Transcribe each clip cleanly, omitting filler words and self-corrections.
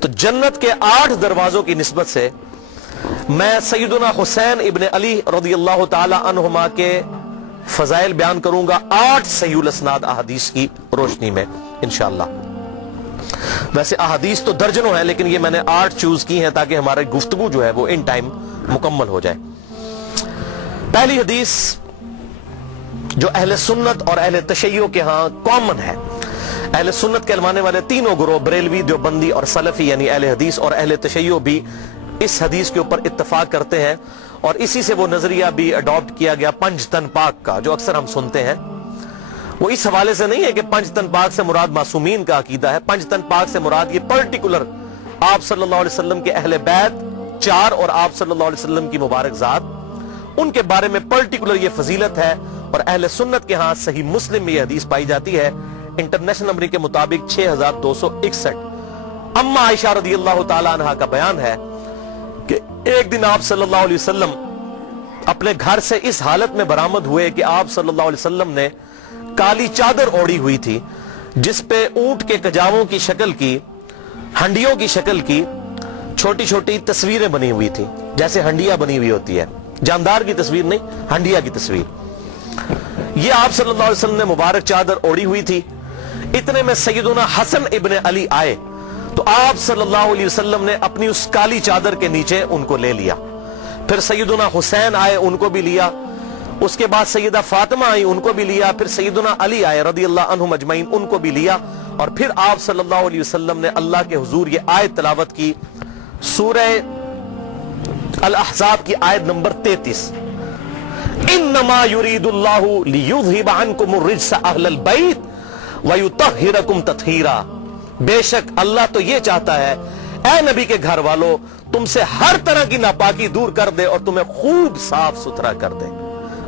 تو جنت کے 8 دروازوں کی نسبت سے میں سیدنا حسین ابن علی رضی اللہ تعالی عنہما کے فضائل بیان کروں گا 8 صحیح الاسناد احادیث کی روشنی میں انشاءاللہ۔ ویسے احادیث تو درجنوں ہیں، لیکن یہ میں نے 8 چوز کی ہیں تاکہ ہماری گفتگو جو ہے وہ ان ٹائم مکمل ہو جائے۔ پہلی حدیث جو اہل سنت اور اہل تشیع کے ہاں کامن ہے، اہل سنت کے ماننے والے تینوں گروہ بریلوی، دیوبندی اور سلفی یعنی اہل حدیث، اور اہل تشیع بھی اس حدیث کے اوپر اتفاق کرتے ہیں، اور اسی سے وہ نظریہ بھی اڈاپٹ کیا گیا پنج تن پاک کا جو اکثر ہم سنتے ہیں۔ وہ اس حوالے سے نہیں ہے کہ پنج تن پاک سے مراد معصومین کا عقیدہ ہے، پنج تن پاک سے مراد یہ پرٹیکولر آپ صلی اللہ علیہ وسلم کے اہل بیت 4 اور آپ صلی اللہ علیہ وسلم کی مبارک ذات، ان کے بارے میں پرٹیکولر یہ فضیلت ہے، اور اہل سنت کے ہاں صحیح مسلم میں یہ حدیث پائی جاتی ہے انٹرنیشنل نمبر کے مطابق 6261۔ اما عائشہ رضی اللہ تعالی عنہا کا بیان ہے کہ ایک دن آپ صلی اللہ علیہ وسلم اپنے گھر سے اس حالت میں برآمد ہوئے کہ آپ صلی اللہ علیہ وسلم نے کالی چادر اوڑی ہوئی تھی جس پہ اونٹ کے کجاووں کی شکل کی، ہنڈیوں کی شکل کی چھوٹی چھوٹی تصویریں بنی ہوئی تھی، جیسے ہنڈیا بنی ہوئی ہوتی ہے، جاندار کی تصویر نہیں، ہنڈیا کی تصویر۔ یہ آپ صلی اللہ علیہ وسلم نے مبارک چادر اوڑی ہوئی تھی۔ اتنے میں سیدنا حسن ابن علی آئے تو آپ صلی اللہ علیہ وسلم نے اپنی اس کالی چادر کے نیچے ان کو لے لیا۔ پھر سیدنا حسین آئے، ان کو بھی لیا۔ اس کے بعد سیدہ فاطمہ آئی، ان کو بھی لیا۔ پھر سیدنا علی آئے رضی اللہ عنہم اجمعین، ان کو بھی لیا۔ اور پھر آپ صلی اللہ علیہ وسلم نے اللہ کے حضور یہ آیت تلاوت کی، سورہ الاحزاب کی آیت نمبر 33، انما یرید اللہ لیذھب عنکم الرجس اہل البیت ویطہرکم تطہیرا۔ بے شک اللہ تو یہ چاہتا ہے اے نبی کے گھر والو تم سے ہر طرح کی ناپاکی دور کر دے اور تمہیں خوب صاف ستھرا کر دے۔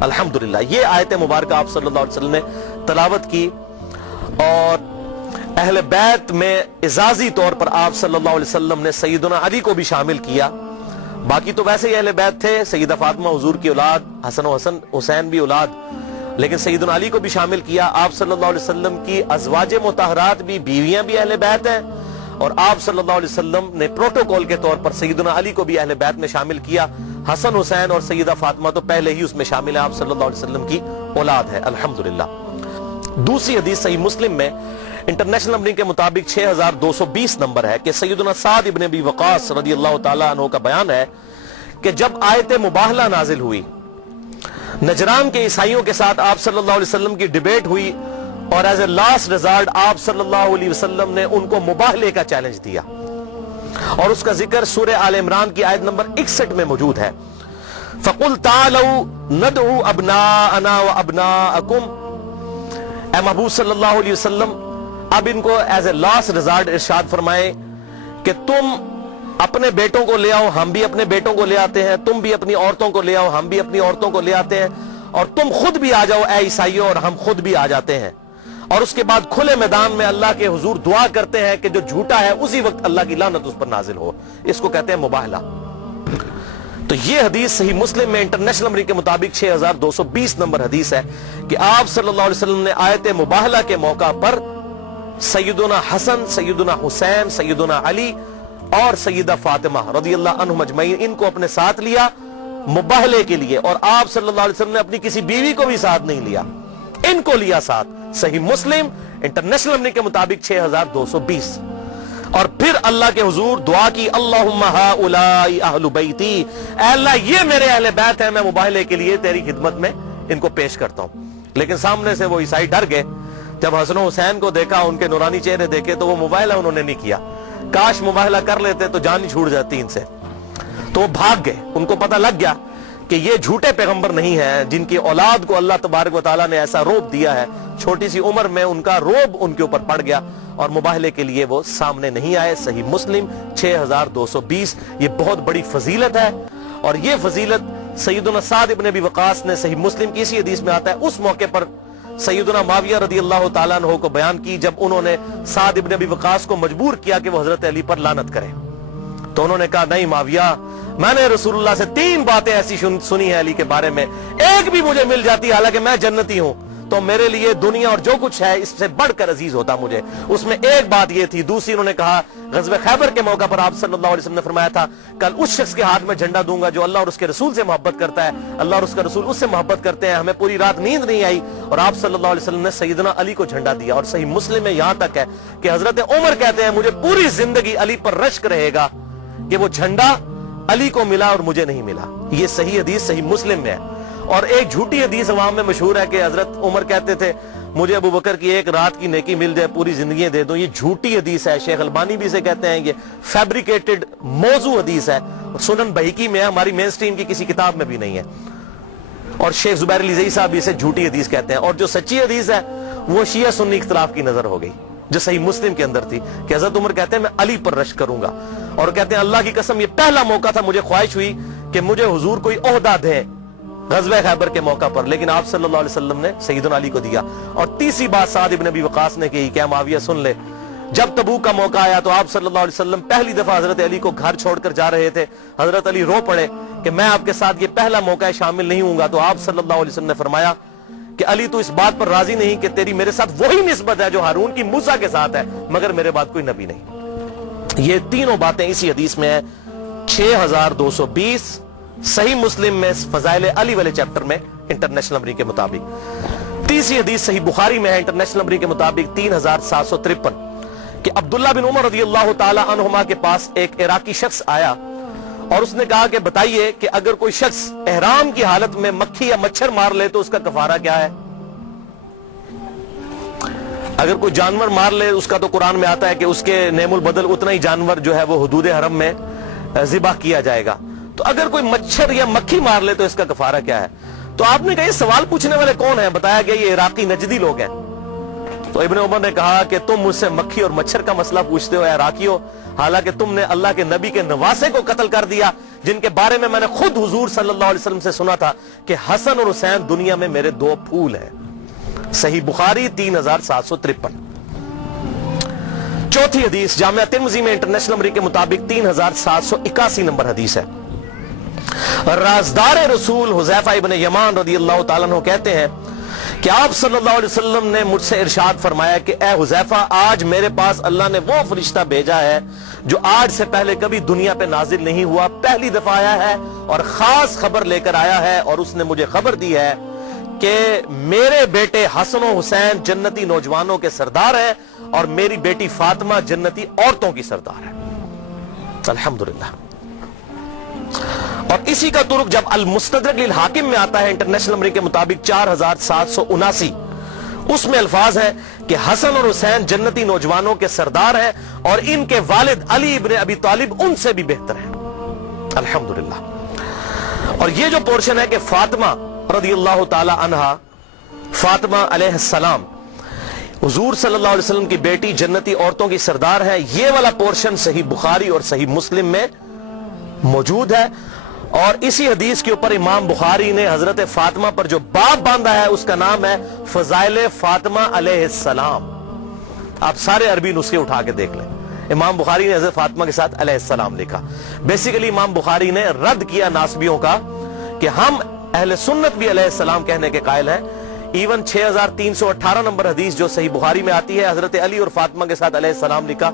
الحمدللہ یہ آیت مبارکہ آپ صلی اللہ علیہ وسلم نے تلاوت کی، اور اہل بیت میں اعزازی طور پر آپ صلی اللہ علیہ وسلم نے سیدنا علی کو بھی شامل کیا۔ باقی تو ویسے ہی اہل بیت تھے، سیدہ فاطمہ حضور کی اولاد، حسن و حسین بھی اولاد، لیکن سیدنا علی کو بھی شامل کیا۔ آپ صلی اللہ علیہ وسلم کی ازواج مطہرات بھی، بیویاں بھی اہل بیت ہیں، اور آپ صلی اللہ علیہ وسلم نے پروٹوکول کے طور پر سیدنا علی کو بھی اہل بیت میں شامل کیا۔ حسن حسین اور سیدہ فاطمہ تو پہلے ہی اس میں شامل ہیں، آپ صلی اللہ علیہ وسلم کی اولاد ہے الحمدللہ۔ دوسری حدیث صحیح مسلم میں انٹرنیشنل نمبر کے مطابق 6220 نمبر ہے کہ سیدنا سعد ابن ابی وقاص رضی اللہ تعالی عنہ کا بیان ہے کہ جب آیت مباہلہ نازل ہوئی، نجران کے عیسائیوں کے ساتھ آپ صلی اللہ علیہ وسلم کی ڈیبیٹ ہوئی، اور ایز اے لاسٹ ریزارٹ آپ صلی اللہ علیہ وسلم نے ان کو مباہلے کا چیلنج دیا، اور اس کا ذکر سورہ آل عمران کی آیت نمبر 61 میں موجود ہے۔ فَقُلْ تَعَالَوْا نَدْعُوا أَبْنَاءَنَا وَأَبْنَاءَكُمْ، اے محبوب صلی اللہ علیہ وسلم اب ان کو ایز اے لاسٹ ریزارٹ ارشاد فرمائے کہ تم اپنے بیٹوں کو لے آؤ، ہم بھی اپنے بیٹوں کو لے آتے ہیں، تم بھی اپنی عورتوں کو لے آؤ، ہم بھی اپنی عورتوں کو لے آتے ہیں، اور تم خود بھی آ جاؤ اے عیسائیوں، اور ہم خود بھی آ جاتے ہیں۔ اور اس کے بعد کھلے میدان میں اللہ کے حضور دعا کرتے ہیں کہ جو جھوٹا ہے اسی وقت اللہ کی لعنت اس پر نازل ہو۔ اس کو کہتے ہیں مباہلہ۔ تو یہ حدیث صحیح مسلم میں انٹرنیشنل نمبر کے مطابق 6220 نمبر حدیث ہے کہ آپ صلی اللہ علیہ وسلم نے آیت مباہلہ کے موقع پر سیدنا حسن، سیدنا حسین، سیدنا علی اور سیدہ فاطمہ رضی اللہ عنہم اجمعین ان کو اپنے ساتھ لیا مباہلے کے لیے، اور آپ صلی اللہ علیہ وسلم نے اپنی کسی بیوی کو بھی ساتھ نہیں لیا، ان کو لیا ساتھ۔ صحیح مسلم انٹرنیشنل نمبر کے مطابق 6220۔ اور پھر اللہ کے حضور دعا کی، اللہم ہؤلاء اہل بیتی، اے اللہ یہ میرے اہل بیت ہیں، میں مباہلے کے لیے تیری خدمت میں ان کو پیش کرتا ہوں۔ لیکن سامنے سے وہ عیسائی ڈر گئے، جب حسن و حسین کو دیکھا، ان کے نورانی چہرے دیکھے، تو وہ مباہلہ انہوں نے نہیں کیا۔ کاش مباہلہ کر لیتے تو جان ہی چھوٹ جاتی ان سے، تو وہ بھاگ گئے۔ ان کو پتہ لگ گیا کہ یہ جھوٹے پیغمبر نہیں ہیں جن کی اولاد کو اللہ تبارک و تعالیٰ نے ایسا روب دیا ہے۔ چھوٹی سی عمر میں ان کا روب ان کے اوپر پڑ گیا، اور مباہلے کے لیے وہ سامنے نہیں آئے۔ صحیح مسلم 6220۔ یہ بہت بڑی فضیلت ہے، اور یہ فضیلت سیدنا سعد ابن ابی وقاص نے صحیح مسلم کی اسی حدیث میں آتا ہے، اس موقع پر سیدنا معاویہ رضی اللہ تعالیٰ عنہ کو بیان کی جب انہوں نے سعد ابن ابی وقاص کو مجبور کیا کہ وہ حضرت علی پر لعنت کرے، تو انہوں نے کہا نہیں معاویہ، میں نے رسول اللہ سے 3 باتیں ایسی سنی ہیں علی کے بارے میں، ایک بھی مجھے مل جاتی حالانکہ میں جنتی ہوں تو میرے لیے دنیا اور جو کچھ ہے اس سے بڑھ کر عزیز ہوتا مجھے۔ اس میں ایک بات یہ تھی۔ دوسری انہوں نے کہا غزوہ خیبر کے موقع پر آپ صلی اللہ علیہ وسلم نے فرمایا تھا کل اس شخص کے ہاتھ میں جھنڈا دوں گا جو اللہ اور اس کے رسول سے محبت کرتا ہے، اللہ اور اس کا رسول اس سے محبت کرتے ہیں۔ ہمیں پوری رات نیند نہیں آئی اور آپ صلی اللہ علیہ وسلم نے سیدنا علی کو جھنڈا دیا۔ اور صحیح مسلم میں یہاں تک ہے کہ حضرت عمر کہتے ہیں مجھے پوری زندگی علی پر رشک رہے گا کہ وہ جھنڈا علی کو ملا اور مجھے نہیں ملا۔ یہ صحیح حدیث صحیح مسلم میں ہے۔ اور ایک جھوٹی حدیث عوام میں مشہور ہے کہ حضرت عمر کہتے تھے مجھے ابو بکر کی ایک رات کی نیکی مل جائے پوری زندگیاں دے دوں۔ یہ جھوٹی حدیث ہے، شیخ البانی بھی اسے کہتے ہیں یہ فیبریکیٹڈ موضوع حدیث ہے، سنن بہیقی میں ہے، ہماری مین سٹریم کی کسی کتاب میں بھی نہیں ہے۔ اور شیخ زبیر علی زئی صاحب بھی اسے جھوٹی حدیث کہتے ہیں۔ اور جو سچی حدیث ہے وہ شیعہ سنی اختلاف کی نظر ہو گئی جو صحیح مسلم کے اندر تھی کہ حضرت عمر کہتے ہیں میں علی پر رشک کروں گا، اور کہتے ہیں اللہ کی قسم یہ پہلا موقع تھا مجھے خواہش ہوئی کہ مجھے حضور کوئی عہدہ دے غزوہ خیبر کے موقع پر، لیکن آپ صلی اللہ علیہ وسلم نے سیدنا علی کو دیا۔ اور تیسری بات سعد ابن ابی وقاص نے کہی کہ معاویہ سن لے، جب تبوک کا موقع آیا تو آپ صلی اللہ علیہ وسلم پہلی دفعہ حضرت علی کو گھر چھوڑ کر جا رہے تھے۔ حضرت علی رو پڑے کہ میں آپ کے ساتھ یہ پہلا موقع ہے شامل نہیں ہوں گا، تو آپ صلی اللہ علیہ وسلم نے فرمایا کہ علی تو اس بات پر راضی نہیں کہ تیری میرے ساتھ وہی نسبت ہے جو ہارون کی موسیٰ کے ساتھ ہے، مگر میرے بعد کوئی نبی نہیں۔ یہ تینوں باتیں اسی حدیث میں ہیں 6220 صحیح مسلم میں فضائل علی والے چیپٹر میں انٹرنیشنل نمبر کے مطابق۔ تیسری حدیث صحیح بخاری میں ہے انٹرنیشنل نمبر کے مطابق 3753 کہ عبداللہ بن عمر رضی اللہ تعالی عنہما کے پاس ایک عراقی شخص آیا اور اس نے کہا کہ بتائیے کہ اگر کوئی شخص احرام کی حالت میں مکھی یا مچھر مار لے تو اس کا کفارہ کیا ہے؟ اگر کوئی جانور مار لے اس کا تو قرآن میں آتا ہے کہ اس کے نعم البدل اتنا ہی جانور جو ہے وہ حدود حرم میں ذبح کیا جائے گا، تو اگر کوئی مچھر یا مکھی مار لے تو اس کا کفارہ کیا ہے؟ تو آپ نے کہا یہ سوال پوچھنے والے کون ہیں؟ بتایا گیا یہ عراقی نجدی لوگ ہیں۔ تو ابن عمر نے کہا کہ تم مجھ سے مکھی اور مچھر کا مسئلہ پوچھتے ہو اے عراقیو، حالانکہ تم نے اللہ کے نبی کے نواسے کو قتل کر دیا جن کے بارے میں میں نے خود حضور صلی اللہ علیہ وسلم سے سنا تھا کہ حسن اور حسین دنیا میں میرے دو پھول ہیں۔ صحیح بخاری 3753۔ چوتھی حدیث جامعہ ترمذی میں انٹرنیشنل نمبر کے مطابق 3781 نمبر حدیث ہے۔ رازدار رسول حذیفہ ابن یمان رضی اللہ تعالیٰ عنہ کہتے ہیں کہ آپ صلی اللہ علیہ وسلم نے مجھ سے ارشاد فرمایا کہ اے حذیفہ آج میرے پاس اللہ نے وہ فرشتہ بھیجا ہے جو آج سے پہلے کبھی دنیا پہ نازل نہیں ہوا، پہلی دفعہ آیا ہے اور خاص خبر لے کر آیا ہے، اور اس نے مجھے خبر دی ہے کہ میرے بیٹے حسن و حسین جنتی نوجوانوں کے سردار ہیں اور میری بیٹی فاطمہ جنتی عورتوں کی سردار ہے۔ الحمدللہ۔ اور اسی کا طرق جب المستدرک للحاکم میں آتا ہے انٹرنیشنل نمبر کے مطابق 4779، اس میں الفاظ ہے کہ حسن اور حسین جنتی نوجوانوں کے سردار ہیں اور ان کے والد علی ابن ابی طالب ان سے بھی بہتر ہیں۔ الحمدللہ۔ اور یہ جو پورشن ہے کہ فاطمہ رضی اللہ تعالی عنہا، فاطمہ علیہ السلام حضور صلی اللہ علیہ وسلم کی بیٹی جنتی عورتوں کی سردار ہے، یہ والا پورشن صحیح بخاری اور صحیح مسلم میں موجود ہے۔ اور اسی حدیث کے اوپر امام بخاری نے حضرت فاطمہ پر جو باب باندھا ہے اس کا نام ہے فضائل فاطمہ علیہ السلام۔ آپ سارے عربی نسخے اٹھا کے دیکھ لیں، امام بخاری نے حضرت فاطمہ کے ساتھ علیہ السلام لکھا۔ بیسیکلی امام بخاری نے رد کیا ناسبیوں کا کہ ہم اہل سنت بھی علیہ السلام کہنے کے قائل ہیں۔ ایون 6318 نمبر حدیث جو صحیح بخاری میں آتی ہے حضرت علی اور فاطمہ کے ساتھ علیہ السلام لکھا،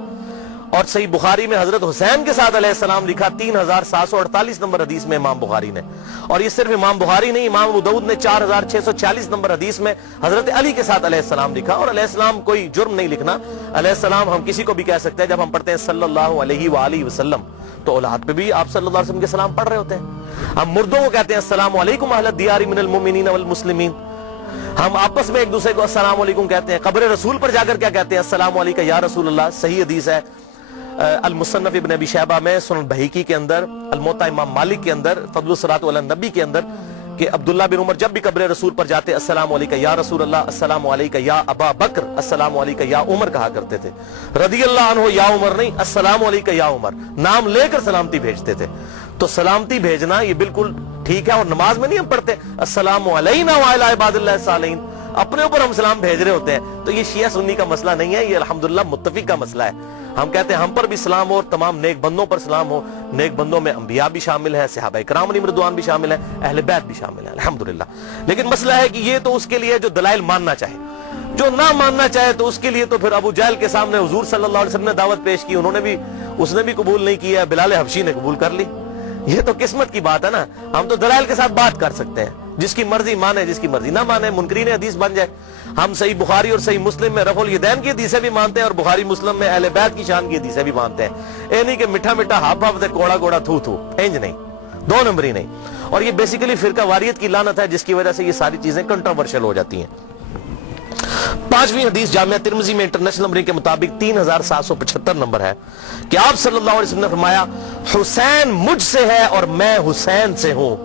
اور صحیح بخاری میں حضرت حسین کے ساتھ علیہ السلام لکھا 3748 نمبر حدیث میں امام بخاری نے۔ اور یہ صرف امام بخاری نہیں، امام ابو داؤد نے 4640 نمبر حدیث میں حضرت علی کے ساتھ علیہ السلام لکھا۔ اور علیہ السلام کوئی جرم نہیں لکھنا، علیہ السلام ہم کسی کو بھی کہہ سکتے ہیں۔ جب ہم پڑھتے ہیں صلی اللہ علیہ وآلہ وسلم تو اولاد پہ بھی آپ صلی اللہ علیہ وسلم کے سلام پڑھ رہے ہوتے ہیں۔ ہم مردوں کو کہتے ہیں السلام علیکم اہل الدیار من المؤمنین والمسلمین، ہم آپس میں ایک دوسرے کو السلام علیکم کہتے ہیں۔ قبر رسول پر جا کر کیا کہتے ہیں؟ السلام علیکم یا رسول اللہ۔ صحیح حدیث ہے المصنف ابن ابی شیبہ میں، سنن بہیقی کے اندر، الموطا امام مالک کے اندر، فضل الصلاۃ علی النبی کے اندر کہ عبداللہ بن عمر جب بھی قبر رسول پر جاتے السلام علیکم یا رسول اللہ، السلام علیکم یا ابا بکر، السلام علیکم یا عمر کہا کرتے تھے۔ رضی اللہ عنہ یا عمر نہیں، السلام علیکم یا عمر، نام لے کر سلامتی بھیجتے تھے۔ تو سلامتی بھیجنا یہ بالکل ٹھیک ہے، اور نماز میں نہیں ہم پڑھتے السلام علینا وعلی عباد اللہ الصالحین، اپنے اوپر ہم سلام بھیج رہے ہوتے ہیں۔ تو یہ شیعہ سنی کا مسئلہ نہیں ہے، یہ الحمدللہ متفق کا مسئلہ ہے۔ ہم کہتے ہیں ہم پر بھی سلام ہو اور تمام نیک بندوں پر سلام ہو. نیک بندوں میں انبیاء بھی شامل ہیں, صحابہ کرام علیہم رضوان بھی شامل ہیں, اہل بیت بھی شامل ہیں الحمدللہ. لیکن مسئلہ ہے کہ یہ تو اس کے لیے جو دلائل ماننا چاہے, جو نہ ماننا چاہے تو اس کے لیے تو پھر ابو جہل کے سامنے حضور صلی اللہ علیہ وسلم نے دعوت پیش کی, اس نے بھی قبول نہیں کیا, بلال حبشی نے قبول کر لی. یہ تو قسمت کی بات ہے نا. ہم تو دلائل کے ساتھ بات کر سکتے ہیں, جس کی مرضی مانے جس کی مرضی نہ مانے, منکرین حدیث بن جائے. ہم صحیح بخاری اور صحیح مسلم میں رفع الیدین کی حدیثیں بھی مانتے ہیں اور بخاری مسلم میں اہل بیت کی شان کی حدیثیں بھی مانتے ہیں. اے نہیں کہ میٹھا میٹھا ہاپ ہاپ تے کوڑا کوڑا تھو تھو, انج نہیں, دو نمبری نہیں. اور یہ بیسیکلی فرقہ واریت کی لعنت ہے جس کی وجہ سے یہ ساری چیزیں کنٹروورشل ہو جاتی ہیں. 5ویں حدیث جامعہ ترمذی میں انٹرنیشنل نمبر کے مطابق 3775 نمبر ہے کہ آپ صلی اللہ علیہ وسلم نے فرمایا, حسین مجھ سے ہے اور میں حسین سے ہوں,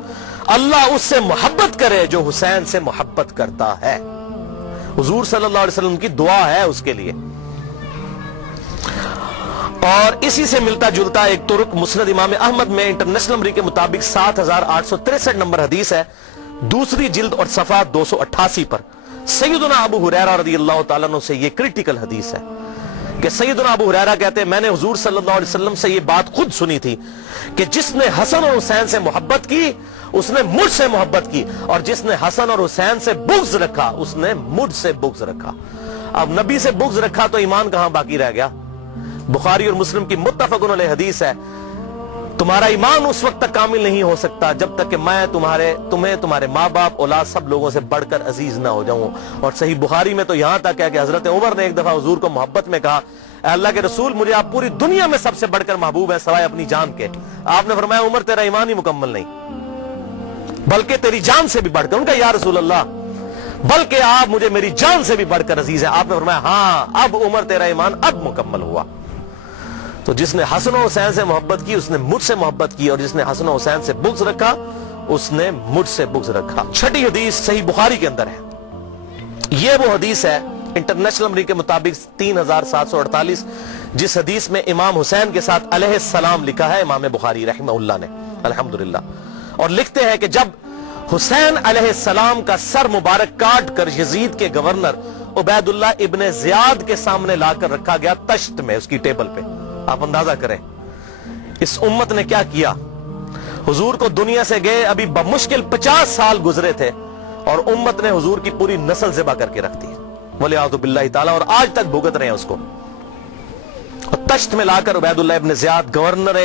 اللہ اس سے محبت کرے جو حسین سے محبت کرتا ہے. حضور صلی اللہ علیہ وسلم کی دعا ہے اس کے لیے. اور اسی سے ملتا جلتا ایک طرق مسند امام احمد میں انٹرنیشنل نمبر کے مطابق 7863 نمبر حدیث ہے, دوسری جلد اور صفحہ 288 پر. سیدنا ابو ہریرہ رضی اللہ تعالیٰ عنہ سے یہ کریٹیکل حدیث ہے کہ سیدنا ابو ہریرہ کہتے ہیں میں نے حضور صلی اللہ علیہ وسلم سے یہ بات خود سنی تھی کہ جس نے حسن اور حسین سے محبت کی اس نے مجھ سے محبت کی, اور جس نے حسن اور حسین سے بغض رکھا اس نے مجھ سے بغض رکھا. اب نبی سے بغض رکھا تو ایمان کہاں باقی رہ گیا. بخاری اور مسلم کی متفق علیہ حدیث ہے, تمہارا ایمان اس وقت تک کامل نہیں ہو سکتا جب تک کہ میں تمہیں تمہارے ماں باپ اولاد سب لوگوں سے بڑھ کر عزیز نہ ہو جاؤں. اور صحیح بخاری میں تو یہاں تک ہے کہ حضرت عمر نے ایک دفعہ حضور کو محبت میں کہا, اے اللہ کے رسول مجھے آپ پوری دنیا میں سب سے بڑھ کر محبوب ہیں سوائے اپنی جان کے. آپ نے فرمایا عمر تیرا ایمان ہی مکمل نہیں, بلکہ تیری جان سے بھی بڑھ کر. ان کا یا رسول اللہ بلکہ آپ مجھے میری جان سے بھی بڑھ کر عزیز ہیں. آپ نے فرمایا ہاں اب عمر تیرا ایمان اب مکمل ہوا. تو جس نے حسن و حسین سے محبت کی اس نے مجھ سے محبت کی, اور جس نے حسن و حسین سے بغض رکھا اس نے مجھ سے بغض رکھا. 6 حدیث صحیح بخاری کے اندر ہے. یہ وہ حدیث ہے انٹرنیشنل نمبر کے مطابق 3748 جس حدیث میں امام حسین کے ساتھ علیہ السلام لکھا ہے امام بخاری رحمہ اللہ نے الحمدللہ. اور لکھتے ہیں کہ جب حسین علیہ السلام کا سر مبارک کاٹ کر یزید کے گورنر عبید اللہ ابن زیاد کے سامنے لا کر رکھا گیا تشت میں, اس کی ٹیبل پہ, آپ اندازہ کریں اس امت نے کیا کیا. حضور کو دنیا سے گئے ابھی بمشکل 50 سال گزرے تھے اور امت نے حضور کی پوری نسل ذبح کر کے رکھ دی ولیعوذ باللہ تعالی, اور آج تک بھگت رہے ہیں اس کو. اور تشت میں لا کر عبید اللہ ابن زیاد گورنر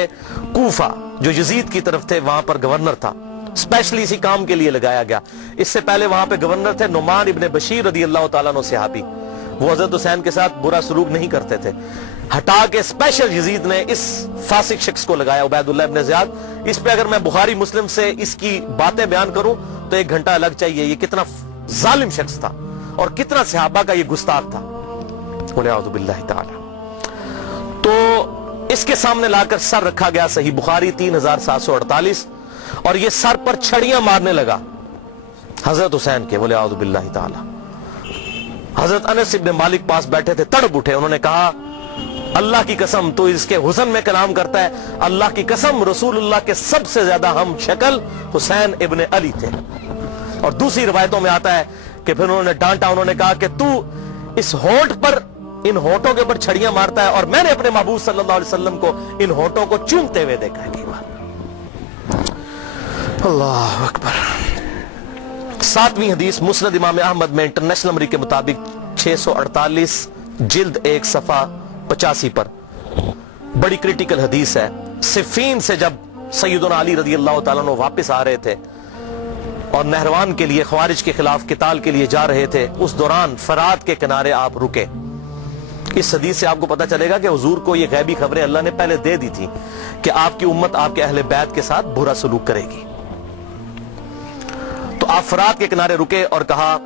کوفہ جو یزید کی طرف تھے وہاں پر گورنر تھا, اسپیشلی اسی کام کے لیے لگایا گیا. اس سے پہلے وہاں پہ گورنر تھے نعمان ابن بشیر رضی اللہ تعالیٰ عنہ صحابی, وہ حضرت حسین کے ساتھ برا سلوک نہیں کرتے تھے. ہٹا کے اسپیشل یزید نے اس فاسق شخص کو لگایا عبید اللہ ابن زیاد. اس پہ اگر میں بخاری مسلم سے اس کی باتیں بیان کروں تو 1 گھنٹہ الگ چاہیے. یہ کتنا ظالم شخص تھا اور کتنا صحابہ کا یہ گستاخ تھا ولیعوذ باللہ تعالی. تو اس کے سامنے لا کر سر رکھا گیا, صحیح بخاری 3748, اور یہ سر پر چھڑیاں مارنے لگا حضرت حسین کے ولیعوذ باللہ تعالی. حضرت انس ابن مالک پاس بیٹھے تھے, تڑپ اٹھے, انہوں نے کہا اللہ کی قسم تو اس کے حسن میں کلام کرتا ہے, اللہ کی قسم رسول اللہ کے سب سے زیادہ ہم شکل حسین ابن علی تھے. اور دوسری روایتوں میں آتا ہے کہ پھر انہوں نے ڈانٹا, انہوں نے کہا کہ تو اس ہونٹ پر ان ہونٹوں کے اوپر چھڑیاں مارتا ہے, اور میں نے اپنے محبوب صلی اللہ علیہ وسلم کو ان ہونٹوں کو چومتے ہوئے دیکھا ہے کئی بار. اللہ اکبر. 7ویں حدیث مسند امام احمد میں انٹرنیشنل نمبر کے مطابق 648 جلد 1 صفحہ 85 پر, بڑی کریٹیکل حدیث ہے. صفین سے جب سیدنا علی رضی اللہ تعالیٰ عنہ واپس آ رہے تھے اور نہروان کے لیے خوارج کے خلاف قتال کے لیے جا رہے تھے, اس دوران فرات کے کنارے آپ رکے. اس حدیث سے آپ کو پتہ چلے گا کہ حضور کو یہ غیبی خبریں اللہ نے پہلے دے دی تھی کہ آپ کی امت آپ کے اہل بیت کے ساتھ برا سلوک کرے گی. تو آپ فرات کے کنارے رکے اور کہا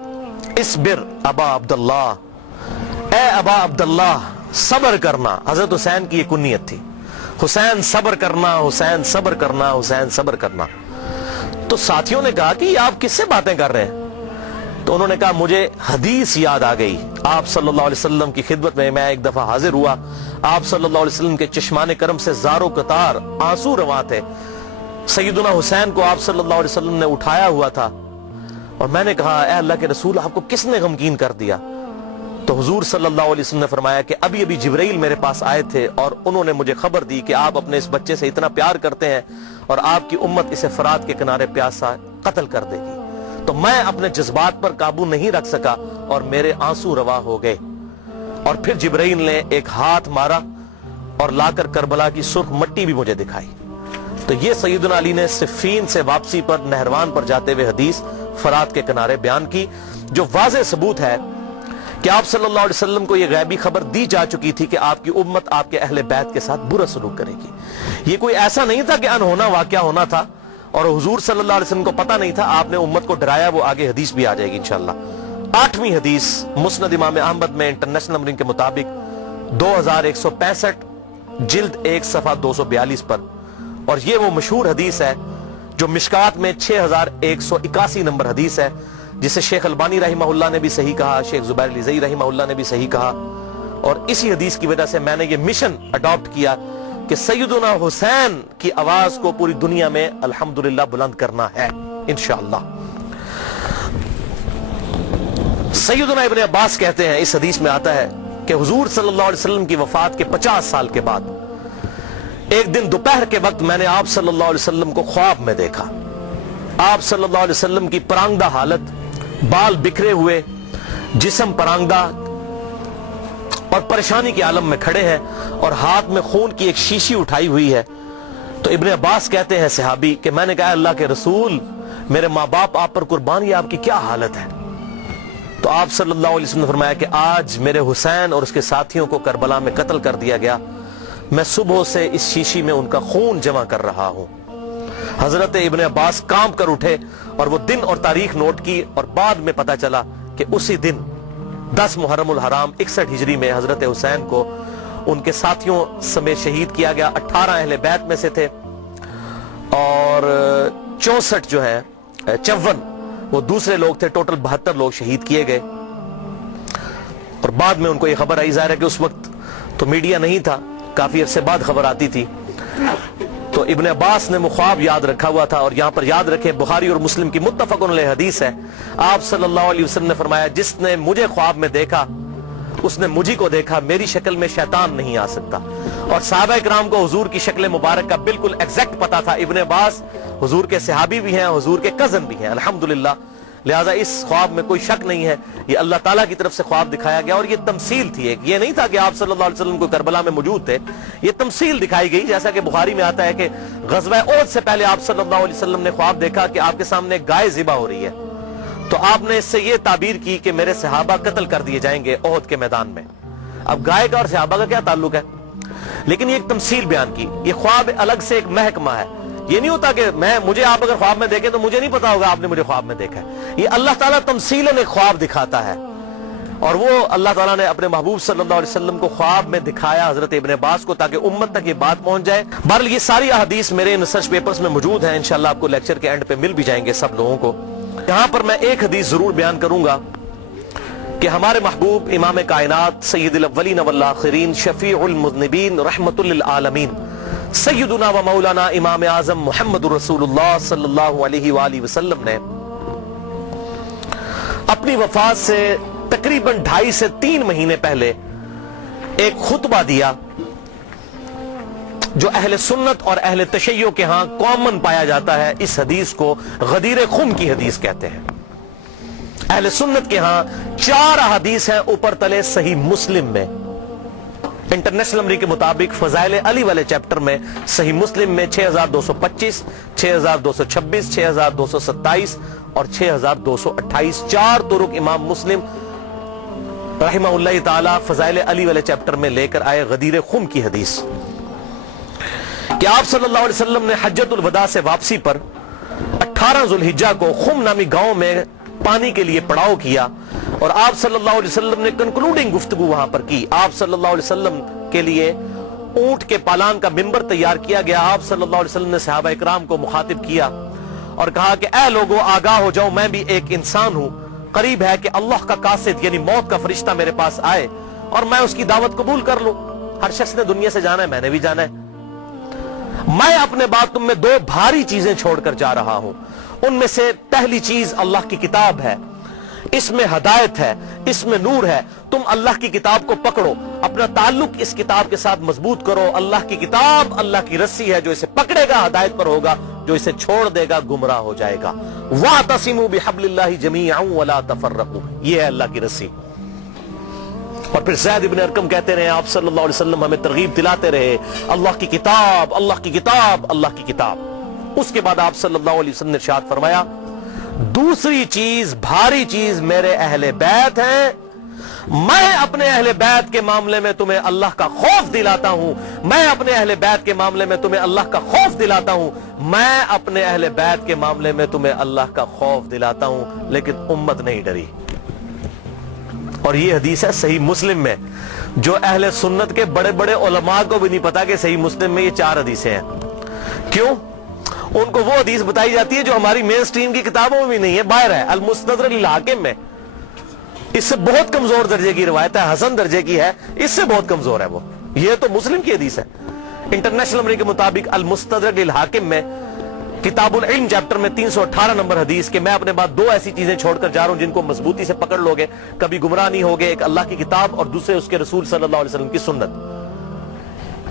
اصبر ابا عبداللہ, اے ابا عبداللہ صبر کرنا. حضرت حسین کی یہ کنیت تھی, حسین صبر کرنا, حسین صبر کرنا, حسین صبر کرنا. تو ساتھیوں نے کہا کہ یہ آپ کس سے باتیں کر رہے ہیں؟ تو انہوں نے کہا مجھے حدیث یاد آ گئی. آپ صلی اللہ علیہ وسلم کی خدمت میں ایک دفعہ حاضر ہوا, آپ صلی اللہ علیہ وسلم کے چشمان کرم سے زار و قطار آنسو رواں تھے. سیدنا حسین کو آپ صلی اللہ علیہ وسلم نے اٹھایا ہوا تھا, اور میں نے کہا اے اللہ کے رسول آپ کو کس نے غمگین کر دیا؟ تو حضور صلی اللہ علیہ وسلم نے فرمایا کہ ابھی ابھی جبرائیل میرے پاس آئے تھے اور انہوں نے مجھے خبر دی کہ آپ اپنے اس بچے سے اتنا پیار کرتے ہیں اور آپ کی امت اسے فرات کے کنارے پیاسا قتل کر دے گی۔ تو میں اپنے جذبات پر قابو نہیں رکھ سکا اور میرے آنسو روا ہو گئے، اور پھر جبرائیل نے ایک ہاتھ مارا اور لا کر کربلا کی سرخ مٹی بھی مجھے دکھائی۔ تو یہ سیدنا علی نے صفین سے واپسی پر نہروان پر جاتے ہوئے حدیث فرات کے کنارے بیان کی، جو واضح ثبوت ہے کہ آپ صلی اللہ علیہ وسلم کو یہ غیبی خبر دی جا چکی تھی کہ آپ کی امت آپ کے اہل بیت کے ساتھ برا سلوک کرے گی۔ یہ کوئی ایسا نہیں تھا کہ انہونا واقعہ ہونا تھا اور حضور صلی اللہ علیہ وسلم کو پتہ نہیں تھا، آپ نے امت کو ڈرایا، وہ آگے حدیث بھی آ جائے گی انشاءاللہ۔ 8ویں حدیث مسند امام احمد میں انٹرنیشنل نمبرنگ کے مطابق 2165 جلد 1 صفحہ 242 پر، اور یہ وہ مشہور حدیث ہے جو مشکات میں 6181 نمبر حدیث ہے، جسے شیخ البانی رحمہ اللہ نے بھی صحیح کہا، شیخ زبیر علیزئی رحمہ اللہ نے بھی صحیح کہا، اور اسی حدیث کی وجہ سے میں نے یہ مشن اڈاپٹ کیا کہ سیدنا حسین کی آواز کو پوری دنیا میں الحمدللہ بلند کرنا ہے انشاءاللہ۔ سیدنا ابن عباس کہتے ہیں، اس حدیث میں آتا ہے کہ حضور صلی اللہ علیہ وسلم کی وفات کے 50 سال کے بعد ایک دن دوپہر کے وقت میں نے آپ صلی اللہ علیہ وسلم کو خواب میں دیکھا۔ آپ صلی اللہ علیہ وسلم کی پرانگدہ حالت، بال بکھرے ہوئے، جسم پرانگدہ اور پریشانی کے عالم میں کھڑے ہیں، اور ہاتھ میں خون کی ایک شیشی اٹھائی ہوئی ہے۔ تو ابن عباس کہتے ہیں صحابی کہ میں نے کہا اللہ کے رسول، میرے ماں باپ آپ پر قربان، یہ آپ کی کیا حالت ہے؟ تو آپ صلی اللہ علیہ وسلم نے فرمایا کہ آج میرے حسین اور اس کے ساتھیوں کو کربلا میں قتل کر دیا گیا، میں صبح سے اس شیشی میں ان کا خون جمع کر رہا ہوں۔ حضرت ابن عباس کانپ کر اٹھے اور وہ دن اور تاریخ نوٹ کی، اور بعد میں پتا چلا کہ اسی دن 10 محرم الحرام 61 ہجری میں حضرت حسین کو ان کے ساتھیوں سمیت شہید کیا گیا۔ 18 اہل بیت میں سے تھے، اور 64 جو ہے 54 وہ دوسرے لوگ تھے، ٹوٹل 72 لوگ شہید کیے گئے۔ اور بعد میں ان کو یہ خبر آئی، ظاہر ہے کہ اس وقت تو میڈیا نہیں تھا، کافی عرصے بعد خبر آتی تھی، تو ابن عباس نے خواب یاد رکھا ہوا تھا۔ اور یہاں پر یاد رکھیں، بخاری اور مسلم کی متفق علیہ حدیث ہے، آپ صلی اللہ علیہ وسلم نے فرمایا جس نے مجھے خواب میں دیکھا اس نے مجھے کو دیکھا، میری شکل میں شیطان نہیں آ سکتا۔ اور صحابہ کرام کو حضور کی شکل مبارک کا بالکل ایگزیکٹ پتا تھا۔ ابن عباس حضور کے صحابی بھی ہیں، حضور کے کزن بھی ہیں الحمدللہ، لہذا اس خواب میں کوئی شک نہیں ہے، یہ اللہ تعالیٰ کی طرف سے خواب دکھایا گیا، اور یہ تمثیل تھی ایک، یہ نہیں تھا کہ آپ صلی اللہ علیہ وسلم کو کربلا میں موجود تھے، یہ تمثیل دکھائی گئی۔ جیسا کہ بخاری میں آتا ہے کہ غزوہ احد سے پہلے آپ صلی اللہ علیہ وسلم نے خواب دیکھا کہ آپ کے سامنے گائے ذبح ہو رہی ہے، تو آپ نے اس سے یہ تعبیر کی کہ میرے صحابہ قتل کر دیے جائیں گے احد کے میدان میں۔ اب گائے کا اور صحابہ کا کیا تعلق ہے؟ لیکن یہ ایک تمثیل بیان کی، یہ خواب الگ سے ایک محکمہ ہے، یہ نہیں ہوتا کہ مجھے آپ اگر خواب میں دیکھیں تو مجھے نہیں پتا ہوگا آپ نے مجھے خواب میں دیکھا ہے، یہ اللہ تعالیٰ تمثیلاً ایک خواب دکھاتا ہے، اور وہ اللہ تعالیٰ نے اپنے محبوب صلی اللہ علیہ وسلم کو خواب میں دکھایا حضرت ابن عباس کو، تاکہ امت تک یہ بات پہنچ جائے۔ بہرحال یہ ساری احادیث میرے ان ریسرچ پیپرز میں موجود ہیں، انشاءاللہ آپ کو لیکچر کے اینڈ پہ مل بھی جائیں گے سب لوگوں کو۔ یہاں پر میں ایک حدیث ضرور بیان کروں گا کہ ہمارے محبوب امام کائنات سید الاولین والآخرین شفیع المذنبین رحمت للعالمین سیدنا و مولانا امام اعظم محمد رسول اللہ صلی اللہ علیہ وآلہ وسلم نے اپنی وفات سے تقریباً 2.5 سے 3 مہینے پہلے ایک خطبہ دیا جو اہل سنت اور اہل تشیع کے ہاں کامن پایا جاتا ہے۔ اس حدیث کو غدیر خم کی حدیث کہتے ہیں۔ اہل سنت کے ہاں 4 احادیث ہیں اوپر تلے صحیح مسلم میں، انٹرنیشنل نمبر کے مطابق فضائل علی والے چیپٹر میں صحیح مسلم میں 6225 6226 6227 اور 6228 4 طرق امام مسلم رحمہ اللہ تعالی فضائل علی والے چیپٹر میں لے کر آئے غدیر خم کی حدیث کہ آپ صلی اللہ علیہ وسلم نے حجۃ الوداع سے واپسی پر 18 ذوالحجہ کو خم نامی گاؤں میں پانی کے لیے پڑاؤ کیا، اور آپ صلی اللہ علیہ وسلم نے کنکلوڈنگ گفتگو وہاں پر کی۔ آپ صلی اللہ علیہ وسلم کے لیے اونٹ کے پالان کا ممبر تیار کیا گیا۔ آپ صلی اللہ علیہ وسلم نے صحابہ اکرام کو مخاطب کیا اور کہا کہ اے لوگو آگاہ ہو جاؤ، میں بھی ایک انسان ہوں، قریب ہے کہ اللہ کا قاصد یعنی موت کا فرشتہ میرے پاس آئے اور میں اس کی دعوت قبول کر لوں۔ ہر شخص نے دنیا سے جانا ہے، میں نے بھی جانا ہے۔ میں اپنے بعد تم میں 2 بھاری چیزیں چھوڑ کر جا رہا ہوں، ان میں سے پہلی چیز اللہ کی کتاب ہے، اس میں ہدایت ہے، اس میں نور ہے. تم اللہ کی کتاب کو پکڑو، اپنا تعلق اس کتاب کے ساتھ مضبوط کرو. اللہ کی کتاب اللہ کی رسی ہے، جو اسے پکڑے گا ہدایت پر ہوگا، جو اسے چھوڑ دے گا گمراہ ہو جائے گا. وَاعْتَصِمُوا بِحَبْلِ اللَّهِ جَمِيعًا وَلَا تَفَرَّقُوا، یہ ہے اللہ کی رسی. اور پھر زید ابن ارقم کہتے رہے آپ صلی اللہ علیہ وسلم ہمیں ترغیب دلاتے رہے اللہ کی کتاب، اللہ کی کتاب، اللہ کی کتاب. اس کے بعد آپ صلی اللہ علیہ وسلم نے ارشاد فرمایا دوسری چیز، بھاری چیز میرے اہل بیت ہیں. میں اپنے اہل بیت کے معاملے میں تمہیں اللہ کا خوف دلاتا ہوں، میں اپنے اہل بیت کے معاملے میں تمہیں اللہ کا خوف دلاتا ہوں، میں اپنے اہل بیت کے معاملے میں تمہیں اللہ کا خوف دلاتا ہوں. لیکن امت نہیں ڈری. اور یہ حدیث ہے صحیح مسلم میں، جو اہل سنت کے بڑے بڑے علماء کو بھی نہیں پتا کہ صحیح مسلم میں یہ 4 حدیثیں ہیں. کیوں؟ ان کو وہ حدیث بتائی جاتی ہے جو ہماری مین سٹریم کی کتابوں میں بھی نہیں ہے، باہر ہے المستدرک للحاکم میں. اس سے بہت کمزور درجے کی روایت ہے، حسن درجے کی ہے، اس سے بہت کمزور ہے وہ. یہ تو مسلم کی حدیث ہے. انٹرنیشنل نمبر کے مطابق المستدرک للحاکم میں کتاب العلم چیپٹر میں 318 نمبر حدیث کہ میں اپنے بعد 2 ایسی چیزیں چھوڑ کر جا رہا ہوں جن کو مضبوطی سے پکڑ لوگے کبھی گمراہ نہیں ہوگے. ایک اللہ کی کتاب اور دوسرے اس کے رسول صلی اللہ علیہ وسلم کی سنت.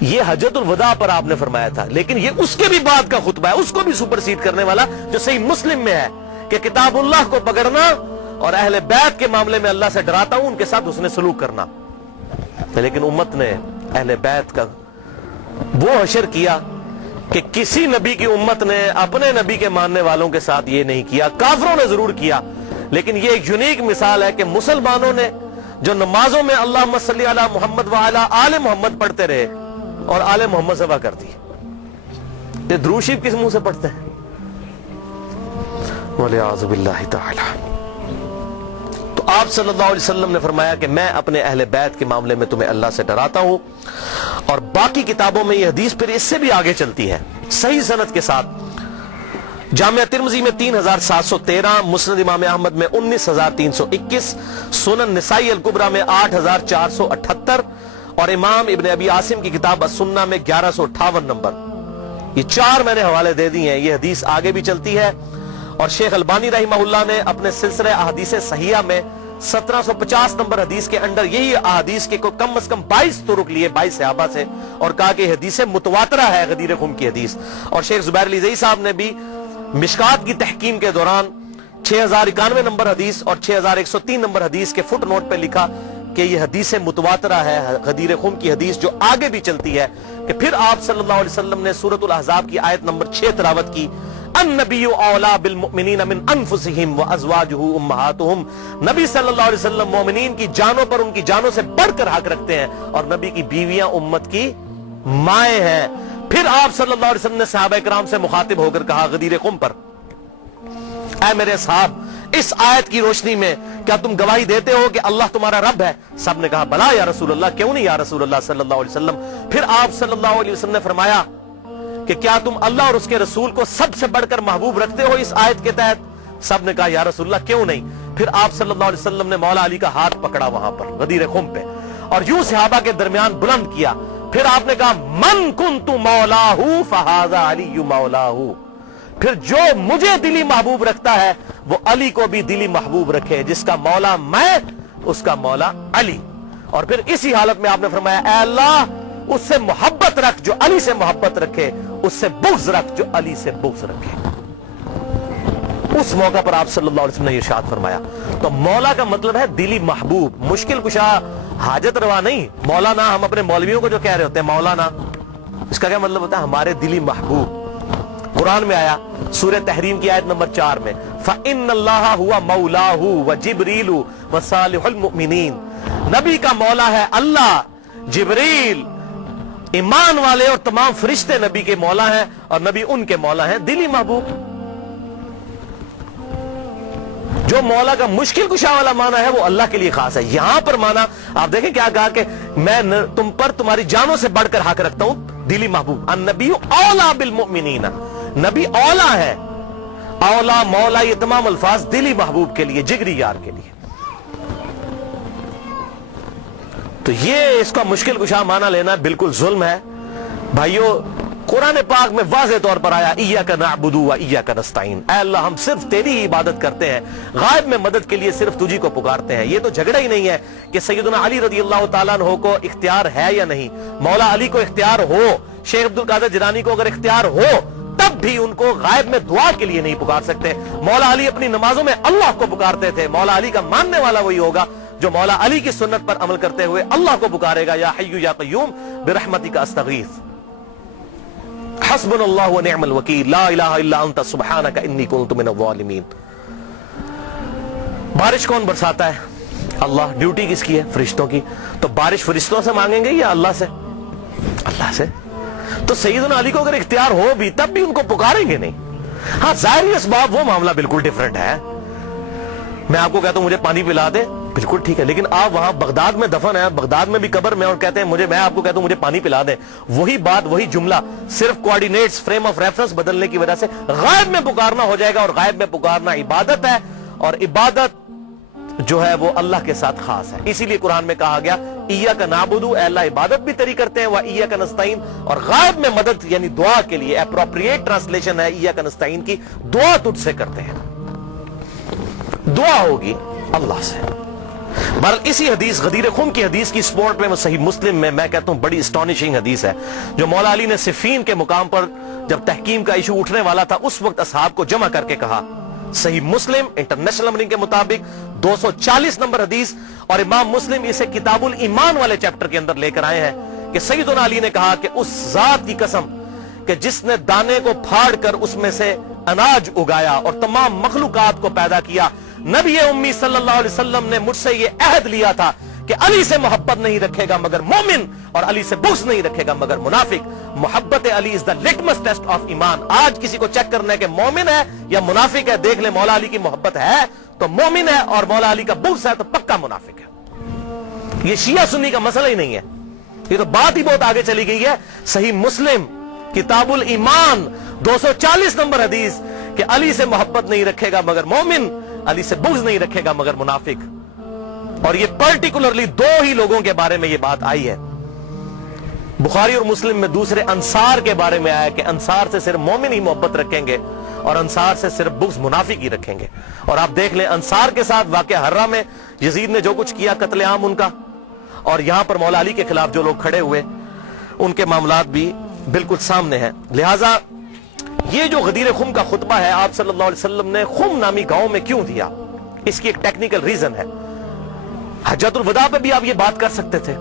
یہ حجۃ الوداع پر آپ نے فرمایا تھا، لیکن یہ اس کے بھی بعد کا خطبہ ہے، اس کو بھی سپر سیڈ کرنے والا، جو صحیح مسلم میں ہے کہ کتاب اللہ کو پکڑنا اور اہل بیت کے معاملے میں اللہ سے ڈراتا ہوں، ان کے ساتھ اس نے سلوک کرنا. لیکن امت نے اہل بیت کا وہ حشر کیا کہ کسی نبی کی امت نے اپنے نبی کے ماننے والوں کے ساتھ یہ نہیں کیا. کافروں نے ضرور کیا، لیکن یہ ایک یونیک مثال ہے کہ مسلمانوں نے جو نمازوں میں اللہم صلی علی محمد وعلی آل محمد پڑھتے رہے اور آل محمد ذبح کر دی. یہ درود شریف کس منہ سے پڑھتے ہیں؟ وَلِعَاذُ بِاللَّهِ تَعَالَى. تو آپ صلی اللہ علیہ وسلم نے فرمایا کہ میں اپنے اہل بیت کے معاملے میں تمہیں اللہ سے ڈراتا ہوں. اور باقی کتابوں میں یہ حدیث پھر اس سے بھی آگے چلتی ہے صحیح سند کے ساتھ. جامعہ ترمذی میں 3713، مسند امام احمد میں 19321، سنن نسائی الکبریٰ میں 8478 اور امام ابن ابی عاصم کی کتاب السنہ میں 1158 نمبر. یہ 4 میں نے حوالے دے دی ہیں. یہ حدیث آگے بھی چلتی ہے اور شیخ البانی رحمہ اللہ نے اپنے سلسلہ احادیث صحیحہ میں 1750 نمبر حدیث کے اندر یہی احادیث کے کو کم از کم 22 طرق لیے 22 صحابہ سے اور کہا کہ حدیث متواترہ ہے غدیر خم کی حدیث. اور شیخ زبیر علی زئی صاحب نے بھی مشکات کی تحکیم کے دوران 6091 نمبر حدیث اور 6103 نمبر حدیث کے فٹ نوٹ پہ لکھا کہ یہ حدیث متواترہ ہے غدیر خم کی حدیث، جو آگے بھی چلتی ہے کہ پھر آپ صلی اللہ علیہ وسلم نے سورۃ الاحزاب کی آیت نمبر 6 تلاوت کی. النبی اولا بالمؤمنین من انفسہم وازواجہ امہاتہم. نبی صلی اللہ علیہ وسلم مومنین کی جانوں پر ان کی جانوں سے بڑھ کر حق رکھتے ہیں اور نبی کی بیویاں امت کی مائیں ہیں. پھر آپ صلی اللہ علیہ وسلم نے صحابہ کرام سے مخاطب ہو کر کہا غدیر قم پر، اے میرے صحاب، اس آیت کی روشنی میں کیا تم گواہی دیتے ہو کہ اللہ تمہارا رب ہے؟ سب نے کہا بلا یا رسول اللہ، کیوں نہیں یا رسول اللہ صلی اللہ علیہ وسلم. پھر آپ صلی اللہ علیہ وسلم نے فرمایا کہ کیا تم اللہ اور اس کے رسول کو سب سے بڑھ کر محبوب رکھتے ہو اس آیت کے تحت؟ سب نے کہا یا رسول اللہ کیوں نہیں. پھر آپ صلی اللہ علیہ وسلم نے مولا علی کا ہاتھ پکڑا وہاں پر غدیر خم پہ اور یوں صحابہ کے درمیان بلند کیا. پھر آپ نے کہا من کنت مولاہ فہذا علی مولاہ. پھر جو مجھے دلی محبوب رکھتا ہے وہ علی کو بھی دلی محبوب رکھے، جس کا مولا میں اس کا مولا علی. اور پھر اسی حالت میں آپ نے فرمایا اے اللہ اس سے محبت رکھ جو علی سے محبت رکھے، اس سے بغض رکھ جو علی سے بغض رکھے. اس موقع پر آپ صلی اللہ علیہ وسلم نے ارشاد فرمایا. تو مولا کا مطلب ہے دلی محبوب، مشکل کشا، حاجت روا نہیں. مولانا ہم اپنے مولویوں کو جو کہہ رہے ہوتے ہیں مولانا، اس کا کیا مطلب ہوتا ہے؟ ہمارے دلی محبوب. قرآن میں آیا سورہ تحریم کی آیت نمبر 4 میں فَإِنَّ اللَّهَ هُوَ مَوْلَاهُ وَجِبْرِيلُ وَصَالِحُ الْمُؤْمِنِينَ. نبی کا مولا ہے اللہ، جبریل، ایمان والے اور تمام فرشتے نبی کے مولا ہیں اور نبی ان کے مولا ہیں دلی محبوب. جو مولا کا مشکل کشا والا معنی ہے وہ اللہ کے لیے خاص ہے. یہاں پر معنی آپ دیکھیں کیا کہا کہ میں تم پر تمہاری جانوں سے بڑھ کر حق رکھتا ہوں، دلی محبوب. النبی اولا بالمؤمنین، نبی اولا ہے. اولا مولا یہ تمام الفاظ دلی محبوب کے لیے، جگری یار کے لیے. تو یہ اس کا مشکل کشا معنی لینا بالکل ظلم ہے. بھائیو قرآن پاک میں واضح طور پر آیا ایاک نعبدو و ایاک نستعین، اے اللہ ہم صرف تیری ہی عبادت کرتے ہیں، غائب میں مدد کے لیے صرف تجھی کو پکارتے ہیں۔ یہ تو جھگڑا ہی نہیں ہے کہ سیدنا علی رضی اللہ تعالیٰ عنہ کو اختیار ہے یا نہیں، مولا علی کو اختیار ہو، شیخ عبد القادر جیلانی کو اگر اختیار ہو تب بھی ان کو غائب میں دعا کے لیے نہیں پکار سکتے۔ مولا علی اپنی نمازوں میں اللہ کو پکارتے تھے، مولا علی کا ماننے والا وہی ہوگا جو مولا علی کی سنت پر عمل کرتے ہوئے اللہ کو پکارے گا، یا حی یا قیوم برحمتک استغیث، حسبنا اللہ ونعم الوکیل، لا الہ الا انت سبحانک انی کنت من الظالمین۔ بارش کون برساتا ہے؟ اللہ۔ ڈیوٹی کس کی ہے؟ فرشتوں کی۔ تو بارش فرشتوں سے مانگیں گے یا اللہ سے؟ اللہ سے۔ تو سیدنا علی کو اگر اختیار ہو بھی تب بھی ان کو پکاریں گے نہیں۔ ہاں ظاہری اسباب وہ معاملہ بالکل ڈیفرنٹ ہے، میں آپ کو کہتا ہوں مجھے پانی پلا دے، بالکل ٹھیک ہے، لیکن آپ وہاں بغداد میں دفن ہے، بغداد میں بھی قبر میں، اور کہتے ہیں میں آپ کو کہتا ہوں مجھے پانی پلا دیں، وہی بات وہی جملہ صرف کوآرڈینیٹس فریم آف ریفرنس بدلنے کی وجہ سے غائب میں پکارنا ہو جائے گا، اور غائب میں پکارنا عبادت ہے، اور عبادت جو ہے وہ اللہ کے ساتھ خاص ہے۔ اسی لیے قرآن میں کہا گیا ایاک نعبدو، اے اللہ عبادت بھی تیری کرتے ہیں، و ایاک نستعین، اور غائب میں مدد یعنی دعا کے لیے اپروپریٹ ٹرانسلیشن ہے ایاک نستعین کی، دعا تجھ سے کرتے ہیں، دعا ہوگی اللہ سے۔ بہرحال اسی حدیث غدیر خم کی حدیث کی سپورٹ میں صحیح مسلم میں کہتا ہوں بڑی اسٹانشنگ حدیث ہے، جو مولا علی نے صفین کے مقام پر جب تحکیم کا ایشو اٹھنے والا تھا اس وقت اصحاب کو جمع کر کے کہا۔ صحیح مسلم انٹرنیشنل نمبرنگ کے مطابق 240 نمبر حدیث، اور امام مسلم اسے کتاب الایمان والے چیپٹر کے اندر لے کر آئے ہیں کہ سیدنا علی نے کہا کہ اس ذات کی قسم کہ جس نے دانے کو پھاڑ کر اس میں سے اناج اگایا اور تمام مخلوقات کو پیدا کیا، نبی امی صلی اللہ علیہ وسلم نے مجھ سے یہ عہد لیا تھا کہ علی سے محبت نہیں رکھے گا مگر مومن، اور علی سے بغض نہیں رکھے گا مگر منافق۔ محبت علی از دا لٹمس ٹیسٹ آف ایمان۔ آج کسی کو چیک کرنا ہے کہ مومن ہے یا منافق ہے، دیکھ لیں مولا علی کی محبت ہے تو مومن ہے، اور مولا علی کا بغض ہے تو پکا منافق ہے۔ یہ شیعہ سنی کا مسئلہ ہی نہیں ہے، یہ تو بات ہی بہت آگے چلی گئی ہے۔ صحیح مسلم کتاب الایمان 240 نمبر حدیث کہ علی سے محبت نہیں رکھے گا مگر مومن، علی سے بغض نہیں رکھے گا مگر منافق۔ اور یہ پرٹیکولرلی دو ہی لوگوں کے بارے میں یہ بات آئی ہے، بخاری اور مسلم میں دوسرے انصار کے بارے میں آیا کہ انصار سے صرف مومن ہی محبت رکھیں گے اور انصار سے صرف بغض منافق ہی رکھیں گے۔ اور آپ دیکھ لیں انصار کے ساتھ واقعہ حرہ میں یزید نے جو کچھ کیا، قتل عام ان کا، اور یہاں پر مولا علی کے خلاف جو لوگ کھڑے ہوئے ان کے معاملات بھی بالکل سامنے ہیں۔ لہٰذا یہ جو غدیر خم کا خطبہ ہے آپ صلی اللہ علیہ وسلم نے خم نامی گاؤں میں کیوں دیا، اس کی ایک ٹیکنیکل ریزن ہے۔ حجۃ الوداع پہ بھی آپ یہ بات کر سکتے تھے،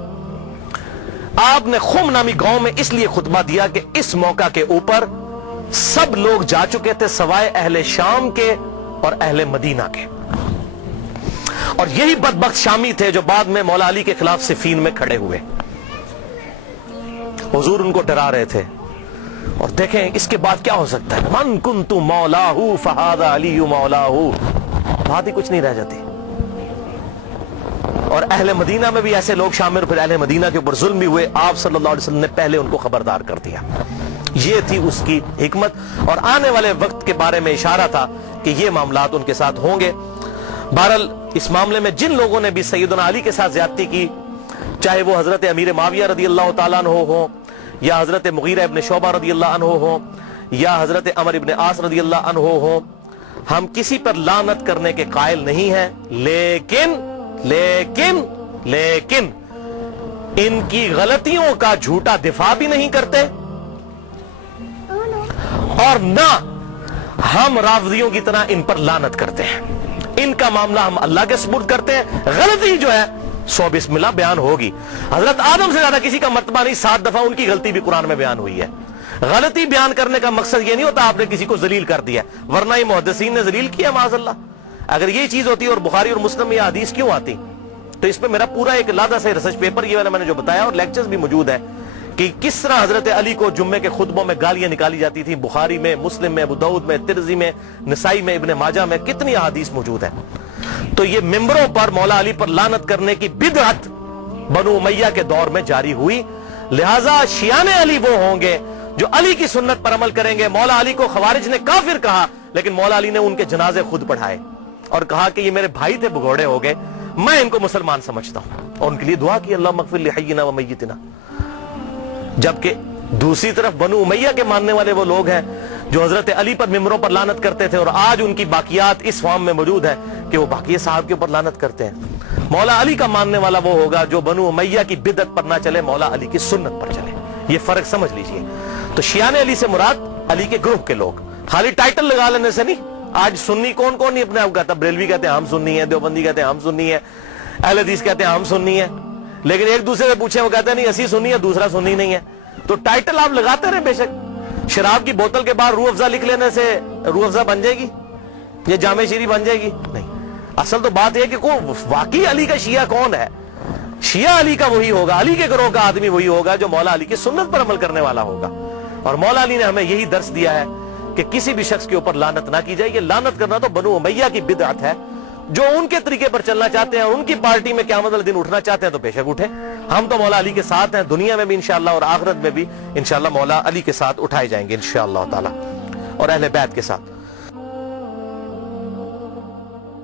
آپ نے خم نامی گاؤں میں اس لیے خطبہ دیا کہ اس موقع کے اوپر سب لوگ جا چکے تھے سوائے اہل شام کے اور اہل مدینہ کے، اور یہی بدبخت شامی تھے جو بعد میں مولا علی کے خلاف صفین میں کھڑے ہوئے۔ حضور ان کو ڈرا رہے تھے، اور دیکھیں اس کے بعد کیا ہو سکتا ہے، من کنت مولاہ فہذا علی مولاہ، بات ہی کچھ نہیں رہ جاتی۔ اور اہل مدینہ میں بھی ایسے لوگ شامل، پھر اہل مدینہ کے اوپر ظلم بھی ہوئے، آپ صلی اللہ علیہ وسلم نے پہلے ان کو خبردار کر دیا۔ یہ تھی اس کی حکمت، اور آنے والے وقت کے بارے میں اشارہ تھا کہ یہ معاملات ان کے ساتھ ہوں گے۔ بہرحال اس معاملے میں جن لوگوں نے بھی سیدنا علی کے ساتھ زیادتی کی، چاہے وہ حضرت امیر معاویہ رضی اللہ تعالیٰ عنہ ہو، یا حضرت مغیرہ ابن شعبہ رضی اللہ عنہ ہو، یا حضرت عمر ابن عاص رضی اللہ عنہ ہو، ہم کسی پر لعنت کرنے کے قائل نہیں ہیں، لیکن ان کی غلطیوں کا جھوٹا دفاع بھی نہیں کرتے، اور نہ ہم رافضیوں کی طرح ان پر لعنت کرتے ہیں۔ ان کا معاملہ ہم اللہ کے سپرد کرتے ہیں، غلطی جو ہے 100 بسم اللہ بیان ہوگی۔ حضرت آدم سے زیادہ کسی کا مرتبہ نہیں، 7 دفعہ ان کی غلطی بھی قرآن میں بیان ہوئی ہے۔ غلطی بیان کرنے کا مقصد یہ نہیں ہوتا آپ نے کسی کو ذلیل کر دیا، ورنہ یہ محدثین نے ذلیل کیا معاذ اللہ۔ اگر یہ چیز ہوتی اور بخاری اور مسلم میں یہ حدیث کیوں آتی، تو اس پہ میرا پورا ایک لادہ سے ریسرچ پیپر یہ والا میں نے جو بتایا، اور لیکچرز بھی موجود ہے کہ کس طرح حضرت علی کو جمعے کے خطبوں میں گالیاں نکالی جاتی تھی، بخاری میں، مسلم میں، ابو داؤد میں، ترمذی میں، نسائی میں، ابن ماجہ میں کتنی احادیث موجود ہے۔ تو یہ ممبروں پر مولا علی پر لعنت کرنے کی بدعت بنو امیہ کے دور میں جاری ہوئی، لہٰذا شیعان علی وہ ہوں گے جو علی کی سنت پر عمل کریں گے۔ مولا علی کو خوارج نے کافر کہا، لیکن مولا علی نے ان کے جنازے خود پڑھائے اور کہا کہ یہ میرے بھائی تھے، بگوڑے ہو گئے، میں ان کو مسلمان سمجھتا ہوں، اور ان کے لیے دعا کی اللہ مغفر لحینا و میتنا۔ جبکہ دوسری طرف بنو امیہ کے ماننے والے وہ لوگ ہیں جو حضرت علی پر ممبروں پر لعنت کرتے تھے، اور آج ان کی باقیات اس فارم میں موجود ہے کہ وہ باقی صاحب کے اوپر لعنت کرتے ہیں۔ مولا علی کا ماننے والا وہ ہوگا جو بنو امیہ کی بدعت پر نہ چلے، مولا علی کی سنت پر چلے۔ یہ فرق سمجھ لیجئے۔ تو شیعان علی سے مراد علی کے گروہ کے لوگ، خالی ٹائٹل لگا لینے سے نہیں۔ آج سنی کون کون نہیں اپنے آپ کہتا؟ بریلوی کہتے ہیں ہم سنی ہیں، دیوبندی کہتے ہیں ہم سنی ہیں، اہل حدیث کہتے ہیں ہم سنی ہیں، لیکن ایک دوسرے سے پوچھیں وہ کہتے ہیں نہیں اسی سنی ہے، دوسرا سنی نہیں ہے۔ تو ٹائٹل آپ لگاتے رہے بے شک۔ شراب کی بوتل کے بعد روح افزا لکھ لینے سے روح افزا بن جائے گی یا جامع شیری بن جائے گی؟ نہیں۔ اصل تو بات یہ کہ واقعی علی کا شیعہ کون ہے؟ شیعہ علی کا وہی ہوگا، علی کے گروہ کا آدمی وہی ہوگا جو مولا علی کی سنت پر عمل کرنے والا ہوگا۔ اور مولا علی نے ہمیں یہی درس دیا ہے کہ کسی بھی شخص کے اوپر لعنت نہ کی جائے۔ یہ لعنت کرنا تو بنو امیہ کی بدعت ہے۔ جو ان کے طریقے پر چلنا چاہتے ہیں، ان کی پارٹی میں قیامت والے دن اٹھنا چاہتے ہیں تو بے شک اٹھیں۔ ہم تو مولا علی کے ساتھ ہیں، دنیا میں بھی انشاءاللہ اور آخرت میں بھی انشاءاللہ مولا علی کے ساتھ اٹھائے جائیں گے انشاءاللہ تعالی، اور اہل بیت کے ساتھ۔